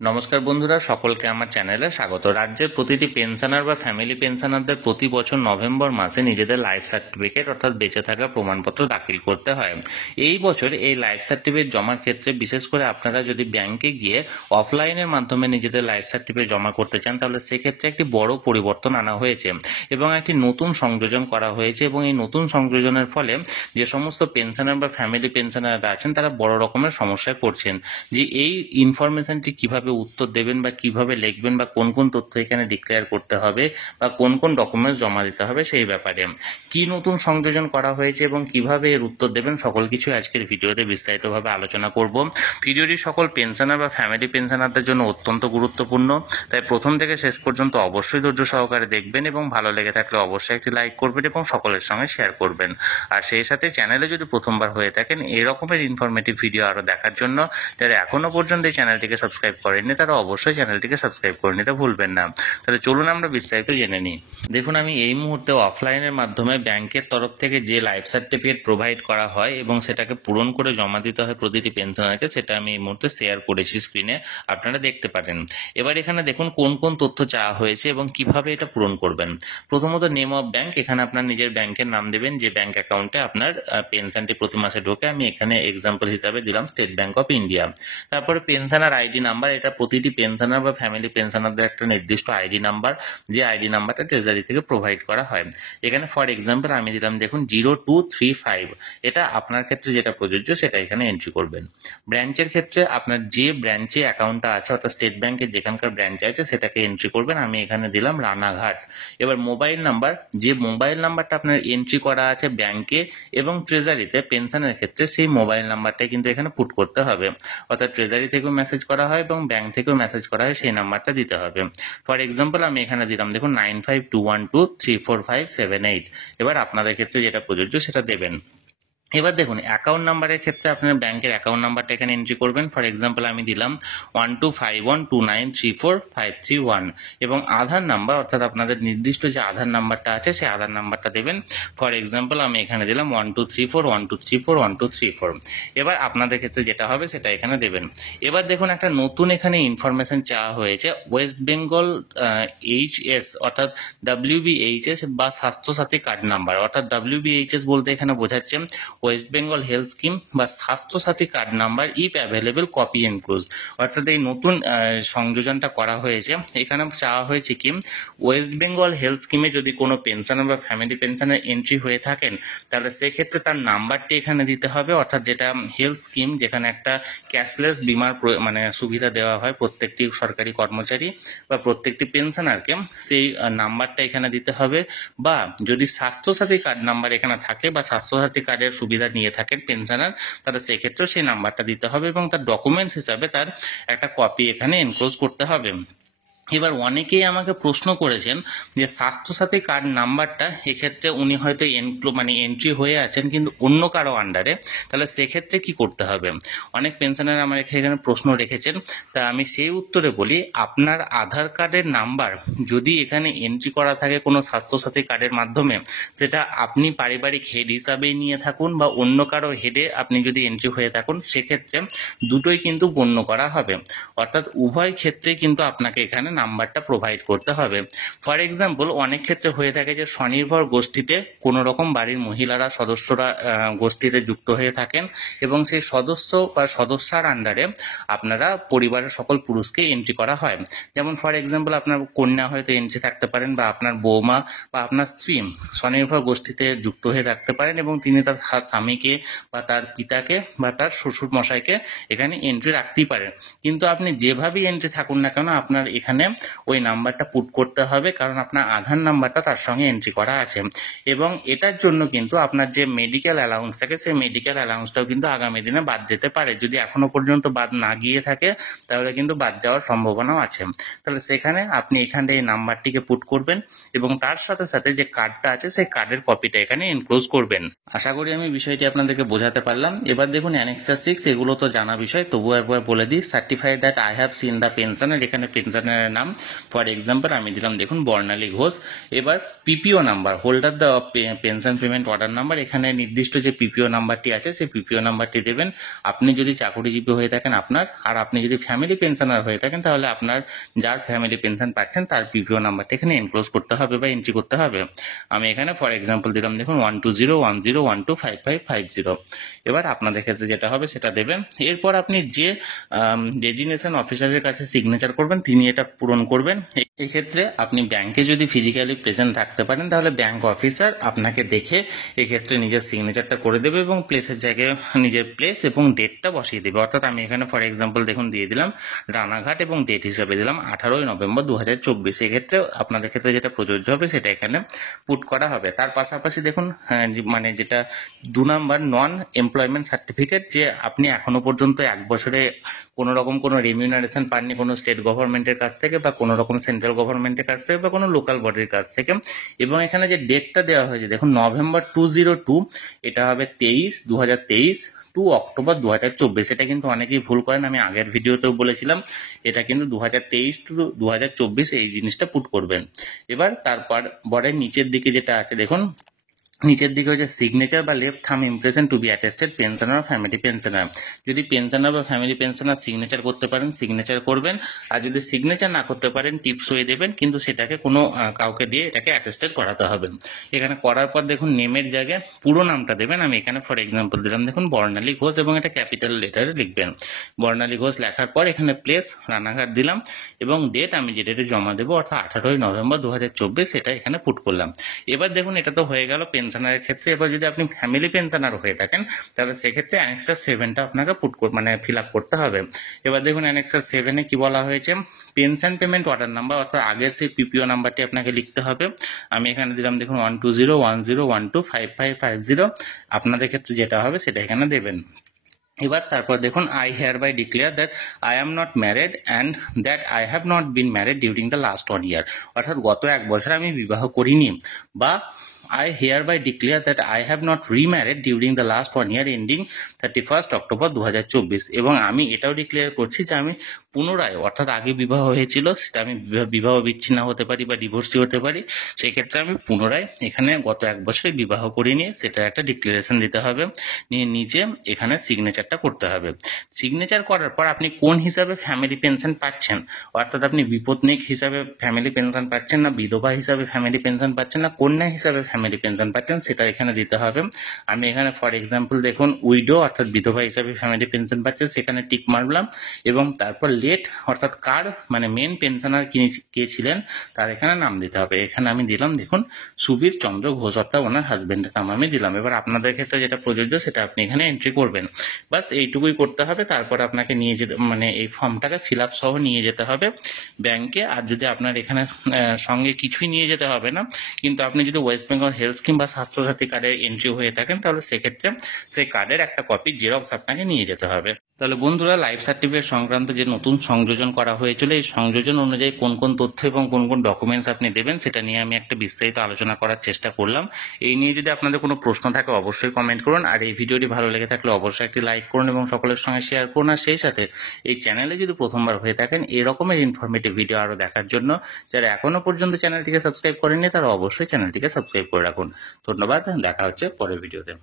নমস্কার বন্ধুরা, সকলকে আমার চ্যানেলে স্বাগত। রাজ্যের প্রতিটি পেনশনার বা ফ্যামিলি পেনশনারদের প্রতি বছর নভেম্বর মাসে নিজেদের লাইফ সার্টিফিকেট অর্থাৎ বেঁচে থাকার প্রমাণপত্র দাখিল করতে হয়। এই বছর এই লাইফ সার্টিফিকেট জমার ক্ষেত্রে বিশেষ করে আপনারা যদি ব্যাংকে গিয়ে অফলাইনের মাধ্যমে নিজেদের লাইফ সার্টিফিকেট জমা করতে চান, তাহলে সেক্ষেত্রে একটি বড় পরিবর্তন আনা হয়েছে এবং একটি নতুন সংযোজন করা হয়েছে। এবং এই নতুন সংযোজনের ফলে যে সমস্ত পেনশনার বা ফ্যামিলি পেনশনাররা আছেন তারা বড় রকমের সমস্যায় পড়ছেন যে এই ইনফরমেশনটি কিভাবে উত্তর দেবেন বা কিভাবে লিখবেন বা কোন কোন তথ্য এখানে ডিক্লেয়ার করতে হবে বা কোন কোন ডকুমেন্টস জমা দিতে হবে সেই ব্যাপারে কি নতুন সংযোজন করা হয়েছে এবং কিভাবে এর উত্তর দেবেন সকল কিছু আজকের ভিডিওতে বিস্তারিতভাবে আলোচনা করব। ভিডিওটি সকল পেনশনার বা ফ্যামিলি পেনশনারদের জন্য অত্যন্ত গুরুত্বপূর্ণ, তাই প্রথম থেকে শেষ পর্যন্ত অবশ্যই ধৈর্য সহকারে দেখবেন এবং ভালো লেগে থাকলে অবশ্যই একটি লাইক করবেন এবং সকলের সঙ্গে শেয়ার করবেন। আর সেই সাথে চ্যানেলে যদি প্রথমবার হয়ে থাকেন এই রকমের ইনফরমেটিভ ভিডিও আরও দেখার জন্য যারা এখনো পর্যন্ত এই চ্যানেলটিকে সাবস্ক্রাইব করেননি তারা অবশ্যই চ্যানেলটিকে সাবস্ক্রাইব করে নিতে ভুলবেন না। তাহলে চলুন আমরা বিস্তারিত জেনে নিই। দেখুন, আমি এই মুহূর্তে অফলাইনের মাধ্যমে ব্যাংকের তরফ থেকে যে লাইফ সার্টিফিকেট প্রোভাইড করা হয় এবং সেটাকে পূরণ করে জমা দিতে হয় প্রতিটি পেনশনারকে, সেটা আমি এই মুহূর্তে শেয়ার করেছি স্ক্রিনে, আপনারা দেখতে পারেন। এবার এখানে দেখুন কোন কোন তথ্য চাওয়া হয়েছে এবং কিভাবে এটা পূরণ করবেন। প্রথমত নেম অফ ব্যাংক, এখানে আপনার নিজের ব্যাংকের নাম দেবেন যে ব্যাংক অ্যাকাউন্টে আপনার পেনশনটি প্রতি মাসে ঢোকে। আমি এখানে এক্সাম্পল হিসাবে দিলাম স্টেট ব্যাংক অফ ইন্ডিয়া। তারপরে পেনশনার আইডি নাম্বার, এটা প্রতিটি পেনশনার বা ফ্যামিলি পেনশনারদের একটা নির্দিষ্ট আইডি নাম্বার, যে আইডি নাম্বারটা ট্রেজারি থেকে প্রোভাইড করা হয়। এখানে ফর এক্সাম্পল আমি দিলাম দেখুন 0235, এটা আপনার ক্ষেত্রে যেটা প্রযোজ্য সেটা এখানে এন্ট্রি করবেন। ব্রাঞ্চের ক্ষেত্রে আপনার যে ব্রাঞ্চে অ্যাকাউন্টটা আছে অর্থাৎ স্টেট ব্যাংকের যেখানকার ব্রাঞ্চ আছে সেটাকে এন্ট্রি করবেন। আমি এখানে দিলাম রানাঘাট। এবার মোবাইল নাম্বার, যে মোবাইল নাম্বারটা আপনার এন্ট্রি করা আছে ব্যাংকে এবং ট্রেজারিতে পেনশনের ক্ষেত্রে, সেই মোবাইল নাম্বারটাই কিন্তু এখানে পুট করতে হবে। অর্থাৎ ট্রেজারি থেকেও মেসেজ করা হয় এবং ব্যাংক থেকেও মেসেজ করা হয়, সেই নাম্বারটা দিতে হবে। ফর এক্সাম্পল আমি এখানে দিলাম দেখুন 9521234578। এবার আপনাদের ক্ষেত্রে যেটা প্রযোজ্য সেটা দেবেন। এবার দেখুন অ্যাকাউন্ট নাম্বারের ক্ষেত্রে আপনার ব্যাংকের অ্যাকাউন্ট নাম্বারটা এখানে এন্ট্রি করবেন। ফর এক্সাম্পল আমি দিলাম 125129345331 এবং আধার নাম্বার অর্থাৎ আপনাদের নির্দিষ্ট যে আধার নাম্বারটা আছে সেই আধার নাম্বারটা দেবেন। ফর এক্সাম্পল আমি এখানে দিলাম 123412341234। এবার আপনাদের ক্ষেত্রে যেটা হবে সেটা এখানে দেবেন। এবার দেখুন একটা নতুন এখানে ইনফরমেশন চাওয়া হয়েছে, ওয়েস্ট বেঙ্গল এইচএস অর্থাৎ WBHS বা স্বাস্থ্যসাথী কার্ড নাম্বার। অর্থাৎ WBHS বলতে এখানে বোঝাচ্ছে ওয়েস্ট বেঙ্গল হেলথ স্কিম বা Swasthya Sathi card number if available copy enclose. অর্থাৎ এই নতুন সংযোজনটা করা হয়েছে। এখানে চাওয়া হয়েছে কি ওয়েস্ট বেঙ্গল হেলথ স্কিমে যদি কোনো পেনশনার বা ফ্যামিলি পেনশনের এন্ট্রি হয়ে থাকেন তাহলে সেক্ষেত্রে তার নাম্বারটি এখানে দিতে হবে। অর্থাৎ যেটা হেলথ স্কিম, যেখানে একটা ক্যাশলেস বিমার মানে সুবিধা দেওয়া হয় প্রত্যেকটি সরকারি কর্মচারী বা প্রত্যেকটি পেনশনারকে, সেই নাম্বারটা এখানে দিতে হবে। বা যদি স্বাস্থ্যসাথী কার্ড নাম্বার এখানে থাকে বা স্বাস্থ্যসাথী কার্ডের সুবিধা নিয়ে থাকেন পেনশনার, তাহলে সেক্ষেত্রেও সেই নাম্বারটা দিতে হবে এবং তার ডকুমেন্টস হিসাবে তার একটা কপি এখানে এনক্লোজ করতে হবে। এবার অনেকেই আমাকে প্রশ্ন করেছেন যে স্বাস্থ্যসাথী কার্ড নাম্বারটা এক্ষেত্রে উনি হয়তো এন্ট্রি হয়ে আছেন কিন্তু অন্য কারো আন্ডারে, তাহলে সেক্ষেত্রে কি করতে হবে। অনেক পেনশনার আমার এখানে প্রশ্ন রেখেছেন, তা আমি সেই উত্তরে বলি আপনার আধার কার্ডের নাম্বার যদি এখানে এন্ট্রি করা থাকে কোনো স্বাস্থ্যসাথী কার্ডের মাধ্যমে, সেটা আপনি পারিবারিক হেড হিসাবেই নিয়ে থাকুন বা অন্য কারো হেডে আপনি যদি এন্ট্রি হয়ে থাকুন, সেক্ষেত্রে দুটোই কিন্তু গণ্য করা হবে। অর্থাৎ উভয় ক্ষেত্রে কিন্তু আপনাকে এখানে নাম্বারটা প্রোভাইড করতে হবে। ফর এক্সাম্পল অনেক ক্ষেত্রে হয়ে থাকে যে স্বনির্ভর গোষ্ঠীতে কোনো রকম বাড়ির মহিলারা সদস্যরা গোষ্ঠীতে যুক্ত হয়ে থাকেন এবং সেই সদস্য বা সদস্যার আন্ডারে আপনারা পরিবারের সকল পুরুষকে এন্ট্রি করা হয়। যেমন ফর এক্সাম্পল আপনার কন্যা হয়তো এন্ট্রি থাকতে পারেন বা আপনার বৌমা বা আপনার স্ত্রী স্বনির্ভর গোষ্ঠীতে যুক্ত হয়ে থাকতে পারেন এবং তিনি তার স্বামীকে বা তার পিতাকে বা তার শ্বশুর মশাইকে এখানে এন্ট্রি রাখতেই পারেন। কিন্তু আপনি যেভাবেই এন্ট্রি থাকুন না কেন আপনার এখানে ওই নাম্বারটা পুট করতে হবে, কারণ আপনার আধার নাম্বারটা তার সঙ্গে এন্ট্রি করা আছে। এবং এটার জন্য কিন্তু আপনার যে মেডিকেল অ্যালাউন্স থাকে সেই মেডিকেল অ্যালাউন্সটাও কিন্তু আগামী দিনে বাদ যেতে পারে। যদি এখনো পর্যন্ত বাদ না গিয়ে থাকে তাহলে কিন্তু বাদ যাওয়ার সম্ভাবনাও আছে। তাহলে সেখানে আপনি এখানে এই নাম্বারটিকে পুট করবেন এবং তার সাথে সাথে যে কার্ডটা আছে সেই কার্ডের কপিটা এখানে এনক্লোজ করবেন। আশা করি আমি বিষয়টি আপনাদেরকে বোঝাতে পারলাম। এবার দেখুন অ্যানেক্সার 6, এগুলো তো জানা বিষয়, তবুও একবার বলে দিই। Certify that I have seen the pensioner, এখানে পেনশনারের নাম, ফর এক্সাম্পল আমি দিলাম দেখুন বর্ণালী ঘোষ। এবার পিপিও number, holder the pension payment order number, এখানে নির্দিষ্ট যে পিপিও নাম্বারটি আছে সেই পিপিও নাম্বারটি দেবেন। আপনি যদি চাকরিজীবী হয়ে থাকেন আপনার, আর আপনি যদি ফ্যামিলি পেনশনার হয়ে থাকেন তাহলে আপনার যার ফ্যামিলি পেনশন পাচ্ছেন তার পিপিও নাম্বারটা এখানে এনক্লোজ করতে হবে বা এন্ট্রি করতে হবে। আমি এখানে ফর এক্সাম্পল দিলাম দেখুন 12010125550। এবার আপনাদের ক্ষেত্রে যেটা হবে সেটা দেবেন। এরপর আপনি যে ডেজিগনেশন অফিসারের কাছে সিগনেচার করবেন তিনি এটা পূরণ করবেন। এই ক্ষেত্রে আপনি ব্যাংকে যদি ফিজিক্যালি প্রেজেন্ট থাকতে পারেন তাহলে ব্যাংক অফিসার আপনাকে দেখে এক্ষেত্রে নিজের সিগনেচারটা করে দেবে এবং প্লেসের জায়গায় নিজের প্লেস এবং ডেটটা বসিয়ে দেবে। অর্থাৎ আমি এখানে ফর এক্সাম্পল দেখুন দিয়ে দিলাম রানাঘাট এবং ডেট হিসাবে দিলাম 18 নভেম্বর 2024। এক্ষেত্রে আপনাদের ক্ষেত্রে যেটা প্রযোজ্য হবে সেটা এখানে পুট করা হবে। তার পাশাপাশি দেখুন মানে যেটা 2 নাম্বার নন এমপ্লয়মেন্ট সার্টিফিকেট, যে আপনি এখনো পর্যন্ত 1 বছরে কোনো রকম কোনো রেমিউনারেশন পাননি কোনো স্টেট গভর্নমেন্টের কাছ থেকে বা কোনো রকম সেন্ট্রাল গভর্নমেন্টের কাছ থেকে বা কোনো লোকাল বডির কাছ থেকে। এবং এখানে যে ডেটটা দেওয়া হয়েছে দেখুন নভেম্বর 2002, এটা হবে 2023 টু অক্টোবর 2024। এটা কিন্তু অনেকেই ভুল করেন, আমি আগের ভিডিওতেও বলেছিলাম এটা কিন্তু 2023 টু 2024 এই জিনিসটা পুট করবেন। এবার তারপর বরের নিচের দিকে যেটা আছে দেখুন, নিচের দিকে হচ্ছে সিগনেচার বা left thumb impression to be attested pensioner family pensioner. যদি পেনশনার বা ফ্যামিলি পেনশনার সিগনেচার করতে পারেন সিগনেচার করবেন, আর যদি সিগনেচার না করতে পারেন টিপস হয়ে দেবেন, কিন্তু সেটাকে কোনো কাউকে দিয়ে এটাকে অ্যাটেস্টেড করাতে হবে। এখানে করার পর দেখুন নেমের জায়গায় পুরো নামটা দেবেন। আমি এখানে ফর এক্সাম্পল দিলাম দেখুন বর্ণালী ঘোষ এবং এটা ক্যাপিটাল লেটারে লিখবেন। বর্ণালী ঘোষ লেখার পর এখানে প্লেস রানাঘাট দিলাম এবং ডেট আমি যে ডেটে জমা দেবো অর্থাৎ 18 নভেম্বর 2024 সেটা এখানে পুট করলাম। এবার দেখুন এটা তো হয়ে গেল পেনশনারের ক্ষেত্রে। এবার যদি আপনি ফ্যামিলি পেনশনার হয়ে থাকেন তাহলে সেক্ষেত্রে অ্যানেক্সার 7টা আপনাকে ফিল আপ করতে হবে। এবার দেখুন অ্যানেক্সার 7-এ কি বলা হয়েছে, পেনশন পেমেন্ট অর্ডার নাম্বার অর্থাৎ আগের সেই পিপিও নাম্বারটি আপনাকে লিখতে হবে। আমি এখানে দিলাম দেখুন 12010125550। আপনাদের ক্ষেত্রে যেটা হবে সেটা এখানে দেবেন। এবার তারপর দেখুন I hereby declare that I am not married and that I have not been married during the last 1 year, অর্থাৎ গত 1 বছর আমি বিবাহ করিনি, বা I hereby declare that I have not remarried during the last 1 year ending 31st October 2024। এবং আমি এটাও ডিক্লেয়ার করছি যে আমি পুনরায় অর্থাৎ আগে বিবাহ হয়েছিল সেটা আমি বিবাহ বিচ্ছিন্ন হতে পারি বা ডিভোর্সি হতে পারি, সেক্ষেত্রে আমি পুনরায় এখানে গত 1 বছরে বিবাহ করিনি সেটা একটা ডিক্লারেশন দিতে হবে। নিয়ে নিচে এখানে সিগনেচারটা করতে হবে। সিগনেচার করার পর আপনি কোন হিসাবে ফ্যামিলি পেনশন পাচ্ছেন, অর্থাৎ আপনি বিপত্নিক হিসাবে ফ্যামিলি পেনশন পাচ্ছেন না বিধবা হিসাবে ফ্যামিলি পেনশন পাচ্ছেন না কন্যা হিসাবে ফ্যামিলি পেনশন পাচ্ছেন, সেটা এখানে দিতে হবে। আমি এখানে ফর এক্সাম্পল দেখুন উইডো অর্থাৎ বিধবা হিসাবে ফ্যামিলি পেনশন পাচ্ছে সেখানে টিক মারলাম এবং তারপর লেট অর্থাৎ কার মানে মেন পেনশনার কে ছিলেন তার এখানে নাম দিতে হবে। এখানে আমি দিলাম দেখুন সুবীর চন্দ্র ঘোষ অর্থাৎ ওনার হাজবেন্ডের নাম আমি দিলাম। এবার আপনাদের ক্ষেত্রে যেটা প্রযোজ্য সেটা আপনি এখানে এন্ট্রি করবেন, বাস এইটুকুই করতে হবে। তারপর আপনাকে নিয়ে যেতে মানে এই ফর্মটাকে ফিল আপ সহ নিয়ে যেতে হবে ব্যাংকে। আর যদি আপনার এখানে সঙ্গে কিছুই নিয়ে যেতে হবে না, কিন্তু আপনি যদি ওয়েস্ট বেঙ্গল হেলথ স্কিম বা স্বাস্থ্যসাথী কার্ডের এন্ট্রি হয়ে থাকেন তাহলে সেক্ষেত্রে সেই কার্ডের একটা কপি জেরক্স আপনাকে নিয়ে যেতে হবে। তাহলে বন্ধুরা লাইফ সার্টিফিকেট সংক্রান্ত যে নতুন সংযোজন করা হয়েছিল এই সংযোজন অনুযায়ী কোন কোন তথ্য এবং কোন কোন ডকুমেন্টস আপনি দেবেন সেটা নিয়ে আমি একটা বিস্তারিত আলোচনা করার চেষ্টা করলাম। এই নিয়ে যদি আপনাদের কোনো প্রশ্ন থাকে অবশ্যই কমেন্ট করুন, আর এই ভিডিওটি ভালো লেগে থাকলে অবশ্যই একটি লাইক করুন এবং সকলের সঙ্গে শেয়ার করুন। আর সেই সাথে এই চ্যানেলে যদি প্রথমবার হয়ে থাকেন এই রকমের ইনফরমেটিভ ভিডিও আরও দেখার জন্য যারা এখনো পর্যন্ত চ্যানেলটিকে সাবস্ক্রাইব করেননি তারা অবশ্যই চ্যানেলটিকে সাবস্ক্রাইব করে রাখুন। ধন্যবাদ, দেখা হচ্ছে পরের ভিডিওতে।